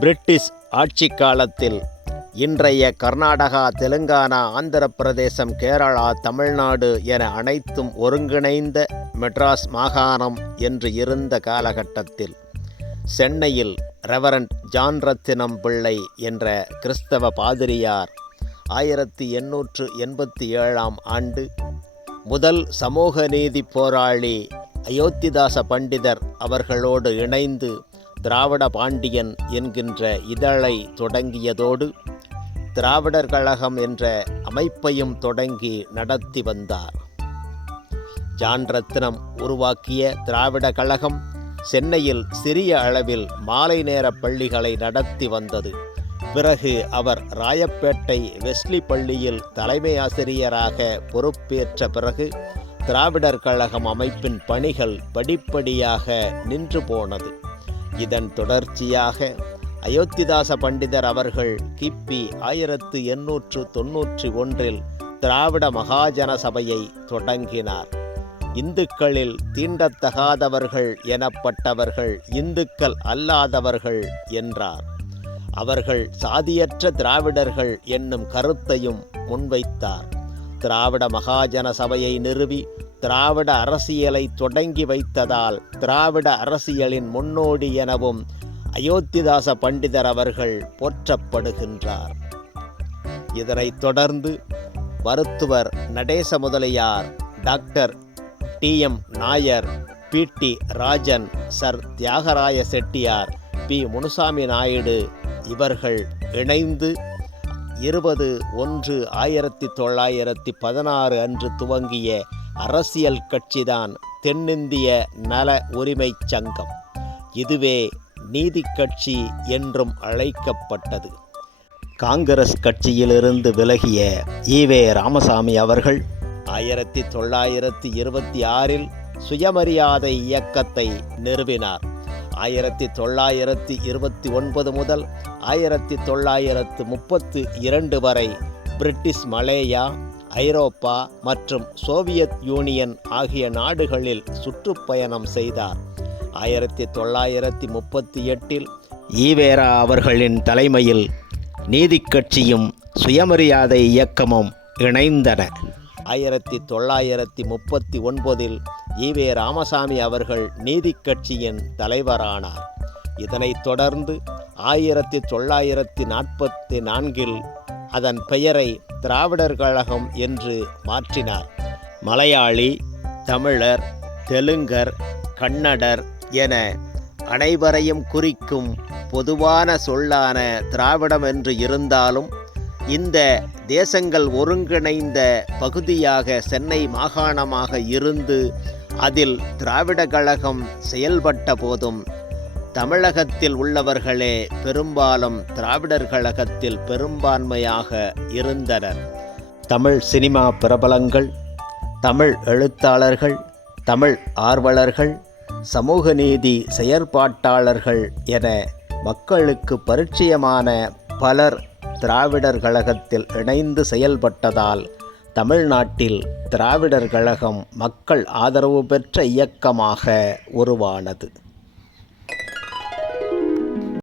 British ஆட்சி காலத்தில் இன்றைய கர்நாடகா, தெலுங்கானா, ஆந்திர பிரதேசம், கேரளா, தமிழ்நாடு என அனைத்தும் ஒருங்கிணைந்த மெட்ராஸ் மாகாணம் என்று இருந்த காலகட்டத்தில் சென்னையில் ரெவரண்ட் ஜான் ரத்தினம் பிள்ளை என்ற கிறிஸ்தவ பாதிரியார் 1887ஆம் ஆண்டு முதல் சமூக நீதி போராளி அயோத்திதாச பண்டிதர் அவர்களோடு இணைந்து திராவிட பாண்டியன் என்கின்ற இதழை தொடங்கியதோடு திராவிடர் கழகம் என்ற அமைப்பையும் தொடங்கி நடத்தி வந்தார். ஜான் ரத்தினம் உருவாக்கிய திராவிட கழகம் சென்னையில் சிறிய அளவில் மாலை நேர பள்ளிகளை நடத்தி வந்தது. பிறகு அவர் ராயப்பேட்டை வெஸ்லி பள்ளியில் தலைமை ஆசிரியராக பொறுப்பேற்ற பிறகு திராவிடர் கழகம் அமைப்பின் பணிகள் படிப்படியாக நின்று போனது. இதன் தொடர்ச்சியாக அயோத்திதாச பண்டிதர் அவர்கள் கிபி 1891 திராவிட மகாஜன சபையை தொடங்கினார். இந்துக்களில் தீண்டத்தகாதவர்கள் எனப்பட்டவர்கள் இந்துக்கள் அல்லாதவர்கள் என்றார். அவர்கள் சாதியற்ற திராவிடர்கள் என்னும் கருத்தையும் முன்வைத்தார். திராவிட மகாஜன சபையை நிறுவி திராவிட அரசியலை தொடங்கி வைத்ததால் திராவிட அரசியலின் முன்னோடி எனவும் அயோத்திதாச பண்டிதர் அவர்கள் போற்றப்படுகின்றார். இதனைத் தொடர்ந்து மருத்துவர் Natesa Mudaliar, doctor TM Nair, PT Rajan, sir Thyagaraya Chettiar, P Munusamy Naidu இவர்கள் இணைந்து 20/1/1916 அன்று துவங்கிய அரசியல் கட்சிதான் தென்னிந்திய நல உரிமை சங்கம். இதுவே நீதி கட்சி என்றும் அழைக்கப்பட்டது. காங்கிரஸ் கட்சியிலிருந்து விலகிய ஈவே ராமசாமி அவர்கள் 1926இல் சுயமரியாதை இயக்கத்தை நிறுவினார். 1929 முதல் 1932 வரை பிரிட்டிஷ் மலேயா, ஐரோப்பா மற்றும் சோவியத் யூனியன் ஆகிய நாடுகளில் சுற்றுப்பயணம் செய்தார். 1938இல் ஈவேரா அவர்களின் தலைமையில் நீதி கட்சியும் சுயமரியாதை இயக்கமும் இணைந்தன. 1939இல் ஈவே ராமசாமி அவர்கள் நீதி கட்சியின் தலைவரானார். இதனைத் தொடர்ந்து 1944இல் அதன் பெயரை திராவிடர் கழகம் என்று மாற்றினார். மலையாளி, தமிழர், தெலுங்கர், கன்னடர் என அனைவரையும் குறிக்கும் பொதுவான சொல்லான திராவிடம் என்று இருந்தாலும் இந்த தேசங்கள் ஒருங்கிணைந்த பகுதியாக சென்னை மாகாணமாக இருந்து அதில் திராவிட கழகம் செயல்பட்ட போதும் தமிழகத்தில் உள்ளவர்களே பெரும்பாலும் திராவிடர் கழகத்தில் பெரும்பான்மையாக இருந்தனர். தமிழ் சினிமா பிரபலங்கள், தமிழ் எழுத்தாளர்கள், தமிழ் ஆர்வலர்கள், சமூக நீதி செயற்பாட்டாளர்கள் என மக்களுக்கு பரிச்சயமான பலர் திராவிடர் கழகத்தில் இணைந்து செயல்பட்டதால் தமிழ்நாட்டில் திராவிடர் கழகம் மக்கள் ஆதரவு பெற்ற இயக்கமாக உருவானது.